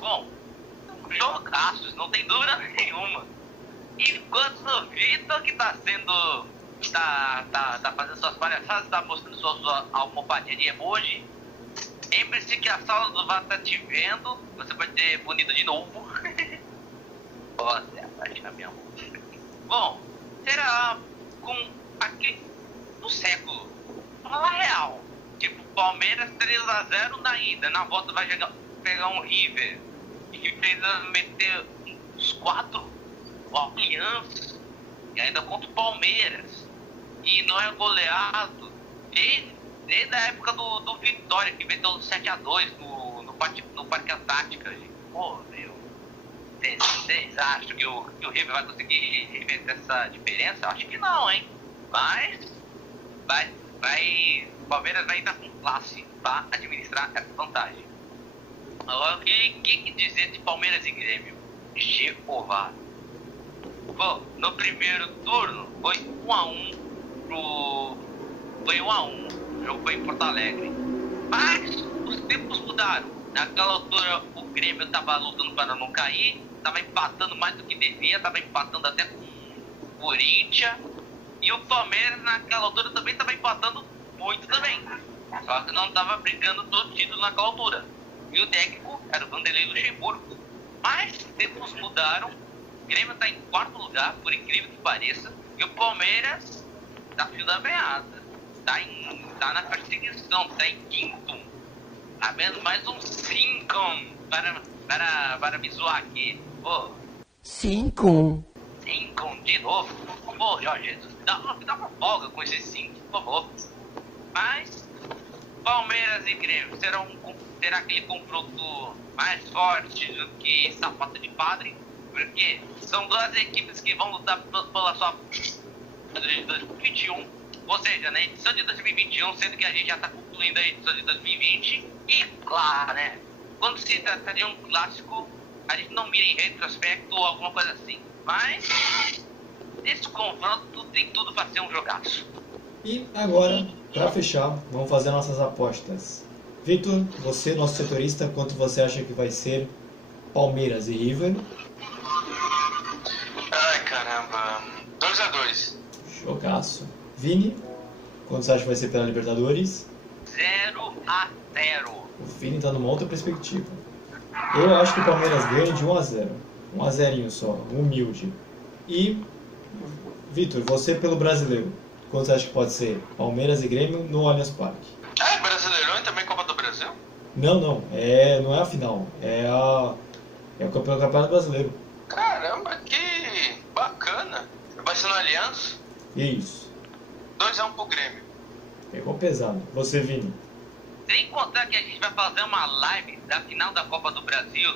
Bom, jogaços, não tem dúvida nenhuma. Enquanto o Vitor, que tá fazendo suas palhaçadas, tá mostrando sua almofadinha de emoji, lembre-se que a sala do VAR tá te vendo, você pode ter punido de novo. Nossa, a minha mão. Bom, será com aqui no século. Fala real. Tipo, Palmeiras 3-0 na ida. Na volta vai pegar um River que fez meter uns 4 alianças. E ainda contra o Palmeiras. E não é goleado. Desde a época do Vitória, que meteu 7-2 no Parque Antártica. Pô, meu. Vocês acham que o River vai conseguir reverter essa diferença? Eu acho que não, hein? Mas o Palmeiras vai estar com classe para administrar essa vantagem. Agora, o que dizer de Palmeiras e Grêmio? Jeová. Bom, no primeiro turno foi 1-1 Foi 1-1. O jogo foi em Porto Alegre. Mas os tempos mudaram. Naquela altura o Grêmio estava lutando para não cair, estava empatando mais do que devia, estava empatando até com o Corinthians. E o Palmeiras naquela altura também estava empatando muito também. Só que não estava brigando todo título naquela altura. E o técnico era o Vanderlei Luxemburgo. Mas tempos mudaram. O Grêmio está em 4º lugar, por incrível que pareça. E o Palmeiras está fio da meada. Tá na perseguição, está em 5º. Havendo mais um 5 para me zoar aqui. Pô. 5 de novo? Pô, Jorge Jesus, dá uma folga com esses 5, por favor. Mas Palmeiras e Grêmio será aquele confronto mais forte do que sapato de padre, porque são 2 equipes que vão lutar pela sua de 2021, ou seja, na edição de 2021, sendo que a gente já está concluindo a edição de 2020. E claro, né, quando se trata de um clássico, a gente não mira em retrospecto ou alguma coisa assim. Mas esse confronto tem tudo para ser um jogaço. E agora, para fechar, vamos fazer nossas apostas. Vitor, você, nosso setorista, quanto você acha que vai ser Palmeiras e River? Ai, caramba. 2-2. Jogaço. Vini, quanto você acha que vai ser pela Libertadores? 0-0. O Vini tá numa outra perspectiva. Eu acho que o Palmeiras ganha de 1-0. 1-0 só, humilde. E, Vitor, você pelo brasileiro, quanto você acha que pode ser? Palmeiras e Grêmio no Allianz Parque. Ah, Brasileirão e também Copa do Brasil? Não, não é a final. É o Campeonato Brasileiro. Caramba, que bacana. Vai ser no Allianz? Isso. 2-1 pro Grêmio. Pegou pesado. Você, Vini. Sem contar que a gente vai fazer uma live da final da Copa do Brasil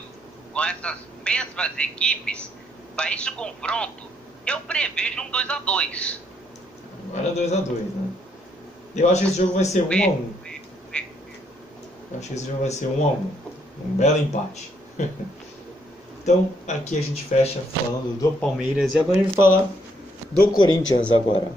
com essas mesmas equipes, para esse confronto, eu prevejo um 2-2. Agora é 2-2, né? Eu acho que esse jogo vai ser 1-1. Eu acho que esse jogo vai ser 1-1. Um belo empate. Então, aqui a gente fecha falando do Palmeiras. E agora a gente vai falar do Corinthians agora.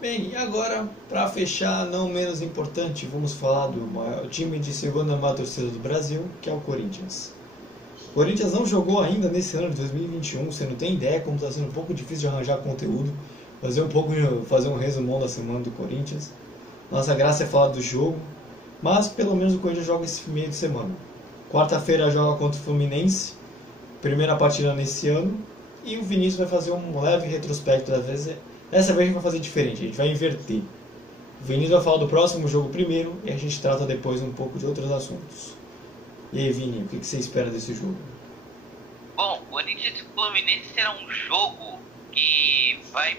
Bem, e agora, para fechar, não menos importante, vamos falar do maior time de segunda maior torcida do Brasil, que é o Corinthians. O Corinthians não jogou ainda nesse ano de 2021, você não tem ideia como está sendo um pouco difícil de arranjar conteúdo, fazer um resumão da semana do Corinthians. Nossa graça é falar do jogo, mas pelo menos o Corinthians joga esse meio de semana. Quarta-feira joga contra o Fluminense, primeira partida nesse ano, e o Vinícius vai fazer um leve retrospecto da vez. Dessa vez a gente vai fazer diferente, a gente vai inverter. O Vinícius vai falar do próximo jogo primeiro e a gente trata depois um pouco de outros assuntos. E aí, Vini, o que você espera desse jogo? Bom, o Corinthians e Fluminense será um jogo que vai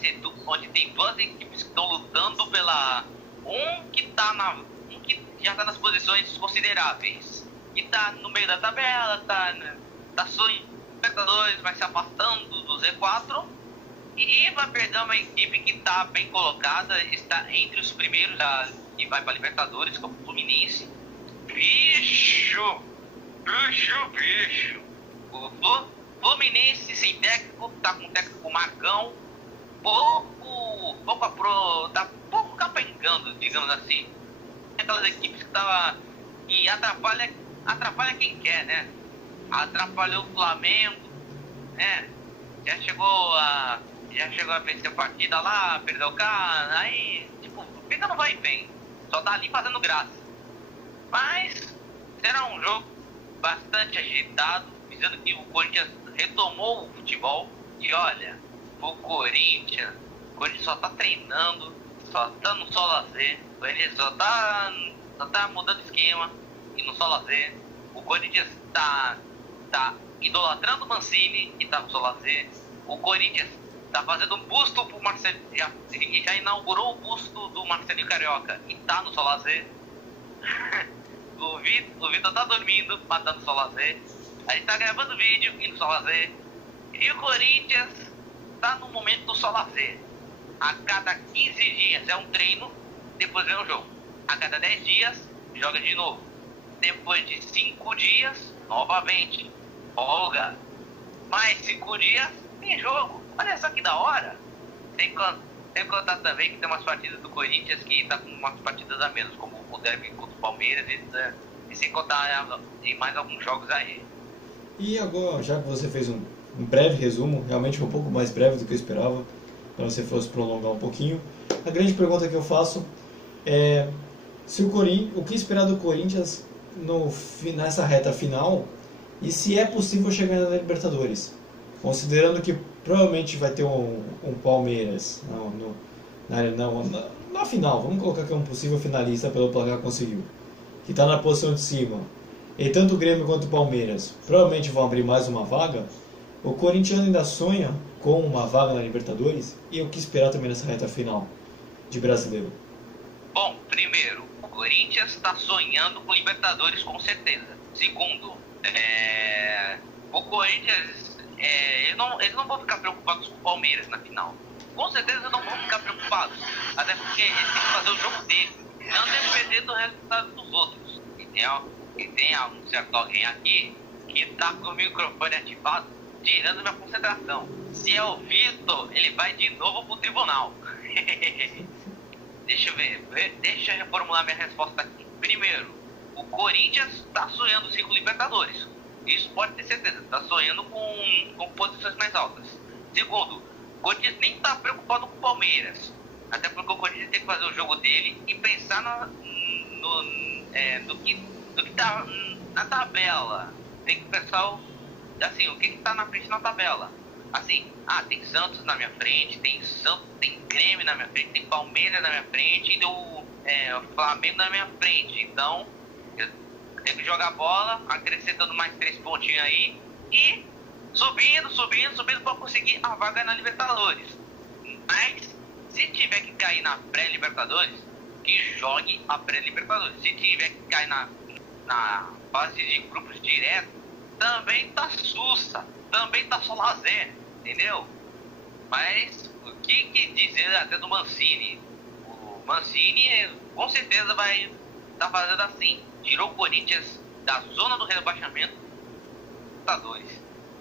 ser onde tem duas equipes que estão lutando pela... Um que já está nas posições consideráveis, que está no meio da tabela, tá sonhando Libertadores, vai se afastando do Z4. E vai pegar uma equipe que está bem colocada, está entre os primeiros e vai para Libertadores, como o Fluminense. Bicho! O Fluminense sem técnico, tá com o técnico Marcão, tá pouco capengando, digamos assim. Aquelas equipes que atrapalha quem quer, né? Atrapalhou o Flamengo, né? Já chegou a vencer a partida lá, perdeu o carro, aí, tipo, fica no vai e vem. Só tá ali fazendo graça. Mas será um jogo bastante agitado, visando que o Corinthians retomou o futebol. E olha, o Corinthians só tá treinando, só tá no só lazer. O Corinthians só tá mudando esquema e no só lazer. O Corinthians tá idolatrando o Mancini e tá no só lazer. O Corinthians tá fazendo um busto pro Marcelo, já inaugurou o busto do Marcelinho Carioca e tá no Solazer. O Vitor tá dormindo, mas tá no Solazer. A gente tá gravando vídeo e no Solazer. E o Corinthians tá no momento do Solazer. A cada 15 dias é um treino, depois vem um jogo. A cada 10 dias, joga de novo. Depois de 5 dias, novamente, folga. Mais 5 dias, tem jogo. Olha só que da hora. Sem contar também que tem umas partidas do Corinthians que tá com umas partidas a menos, como o derby contra o Palmeiras e sem contar em mais alguns jogos aí. E agora, já que você fez um breve resumo, realmente um pouco mais breve do que eu esperava, para você fosse prolongar um pouquinho, a grande pergunta que eu faço é se o que esperar do Corinthians nessa reta final e se é possível chegar na Libertadores, considerando que provavelmente vai ter um Palmeiras na final, vamos colocar que é um possível finalista pelo placar que conseguiu, que está na posição de cima, e tanto o Grêmio quanto o Palmeiras provavelmente vão abrir mais uma vaga. O Corinthians ainda sonha com uma vaga na Libertadores, e o que esperar também nessa reta final de brasileiro? Bom, primeiro, o Corinthians está sonhando com Libertadores com certeza. Segundo, o Corinthians, eles não vão ficar preocupados com o Palmeiras na final. Com certeza não vão ficar preocupados, até porque eles têm que fazer o jogo deles. não depender do resultado dos outros. E tem um certo alguém aqui que tá com o microfone ativado, tirando minha concentração. Se é o Vitor, ele vai de novo pro tribunal. Deixa eu ver, deixa eu reformular minha resposta aqui. Primeiro, o Corinthians tá sonhando 5 Libertadores. Isso pode ter certeza, tá sonhando com posições mais altas. Segundo, o Corinthians nem tá preocupado com o Palmeiras. Até porque o Corinthians tem que fazer o jogo dele e pensar no que tá na tabela. Tem que pensar assim, o que tá na frente na tabela. Assim, tem Santos na minha frente, tem Grêmio na minha frente, tem Palmeiras na minha frente e o Flamengo na minha frente. Então, eu tenho que jogar bola, acrescentando mais 3 pontinhos aí e subindo para conseguir a vaga na Libertadores. Mas, se tiver que cair na pré-Libertadores, que jogue a pré-Libertadores. Se tiver que cair na fase de grupos direto, também tá sussa, também tá só lazer, entendeu? Mas o que dizer até do Mancini? O Mancini com certeza vai estar fazendo assim, tirou o Corinthians da zona do rebaixamento, Libertadores.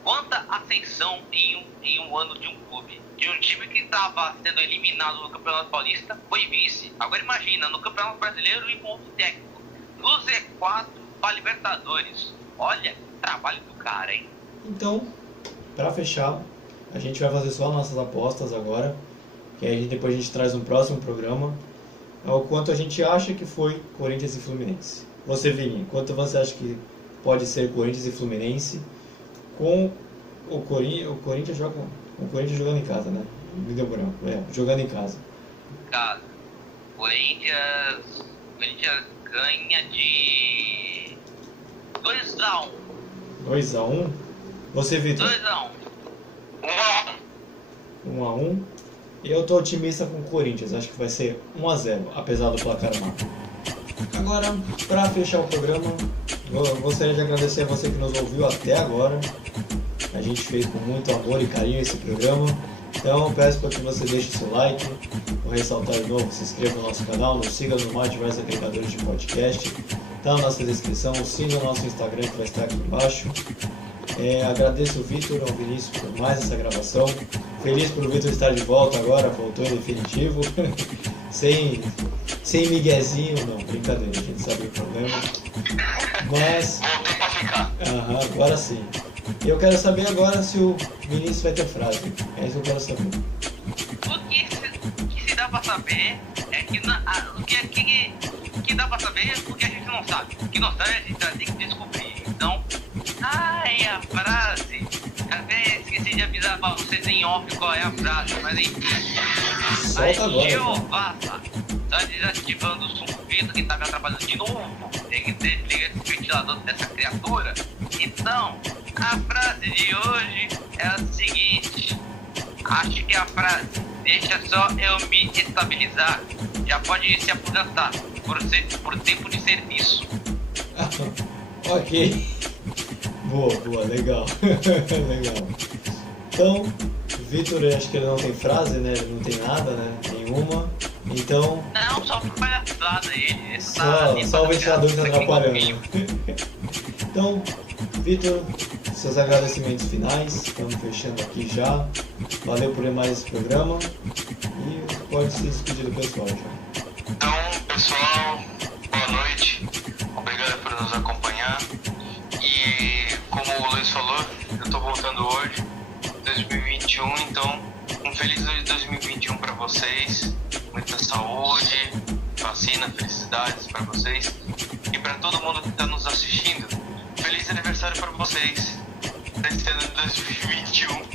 Quanta ascensão em um ano de um clube, de um time que estava sendo eliminado no Campeonato Paulista, foi vice. Agora imagina, no Campeonato Brasileiro e com outro técnico, no Z4 para Libertadores. Olha, trabalho do cara, hein? Então, para fechar, a gente vai fazer só nossas apostas agora, que aí depois a gente traz um próximo programa, o quanto a gente acha que foi Corinthians e Fluminense. Você, Vini, quanto você acha que pode ser Corinthians e Fluminense com o Corinthians jogando em casa, né? Me deu branco, jogando em casa. Casa. Corinthians ganha de 2-1. 2-1. Você, Vitor? 2-1. 1-1. Eu tô otimista com o Corinthians, acho que vai ser 1-0, apesar do placar magro. Agora, para fechar o programa, eu gostaria de agradecer a você que nos ouviu até agora. A gente fez com muito amor e carinho esse programa. Então, peço para que você deixe seu like. Vou ressaltar de novo, se inscreva no nosso canal, nos siga no mais diversos agregadores de podcast. Tá na nossa descrição, siga o nosso Instagram que vai estar aqui embaixo. Agradeço o Vitor e ao Vinícius por mais essa gravação. Feliz por o Vitor estar de volta agora, voltou em definitivo. sem miguezinho, não, brincadeira, a gente sabe o problema. Mas. Voltei pra ficar. Agora sim. Eu quero saber agora se o Vinícius vai ter frase. É isso que eu quero saber. O que se dá pra saber é que o que dá pra saber é porque a gente não sabe. O que não sabe a gente tem que descobrir. Então, a frase. Até esqueci de avisar pra vocês em off qual é a frase, mas enfim. Solta agora. Jeová tá desativando o som do Vitor que tá me atrapalhando de novo. Tem que desligar esse ventilador dessa criatura. Então, a frase de hoje é a seguinte. Acho que a frase, deixa só eu me estabilizar, já pode se aposentar por tempo de serviço. Ok. Boa, legal. Legal. Então, Vitor, acho que ele não tem frase, né? Ele não tem nada, né? Nenhuma. Então. Não, só por palhaçada ele. Só o ventilador tá atrapalhando. Então, Vitor, seus agradecimentos finais. Estamos fechando aqui já. Valeu por mais esse programa. E pode se despedir do pessoal já. Então, pessoal, boa noite. Obrigado por nos acompanhar. E como o Luiz falou, eu tô voltando hoje, 2021, então um feliz 2021 para vocês. Muita saúde, vacina, felicidades para vocês. E para todo mundo que está nos assistindo, feliz aniversário para vocês nesse ano de 2021.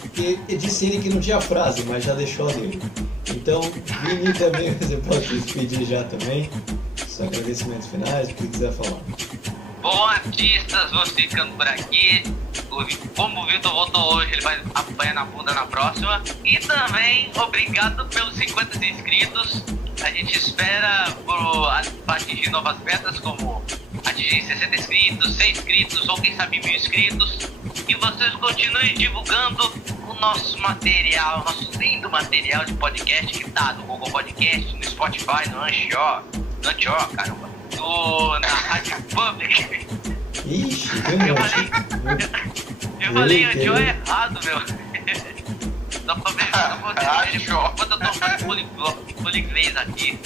Porque disse ele que não tinha frase, mas já deixou a dele. Então, Vini também, você pode se despedir já também. Os agradecimentos finais, o que quiser falar. Bom, artistas, vou ficando por aqui. Como o Vitor voltou hoje, ele vai apanhar na bunda na próxima. E também, obrigado pelos 50 inscritos. A gente espera para atingir novas metas, como atingir 60 inscritos, 100 inscritos ou quem sabe 1000 inscritos. E vocês continuem divulgando o nosso material, nosso lindo material de podcast que tá no Google Podcast, no Spotify, no Anchor, caramba, na Rádio Public. Ixi, eu falei Anchor errado, meu. Só pra ver quanto eu tô falando poliglês aqui.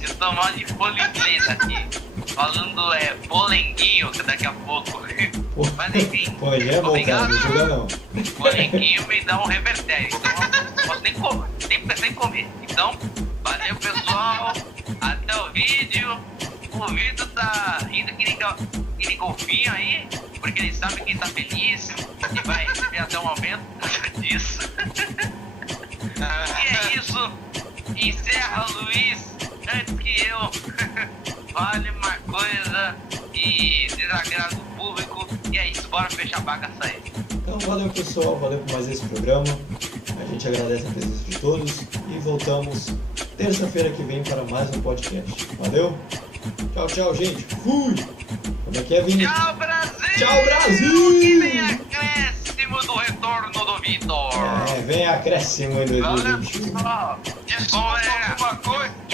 Eu tô mal de poliglês aqui. Falando polenguinho daqui a pouco. Mas enfim, pô, já é bom, obrigado. Cara, não joga não. Polenguinho me dá um revertério, então não posso nem pensar em comer. Então, valeu pessoal, até o vídeo. O Vitor tá rindo que nem golfinho aí, porque ele sabe que tá feliz e vai receber até um aumento por causa disso. E é isso. Encerra, Luiz, antes que eu fale uma coisa e desagrado o público. E é isso, bora fechar a bagaça aí. Então valeu pessoal, valeu por mais esse programa. A gente agradece a presença de todos e voltamos terça-feira que vem para mais um podcast. Valeu? Tchau, tchau, gente. Fui! Como é que é, Vini? Tchau, Brasil! Tchau, Brasil! Que vem acréscimo do retorno do Vitor! Vem acréscimo em 2021. Valeu, pessoal! Desculpa alguma coisa!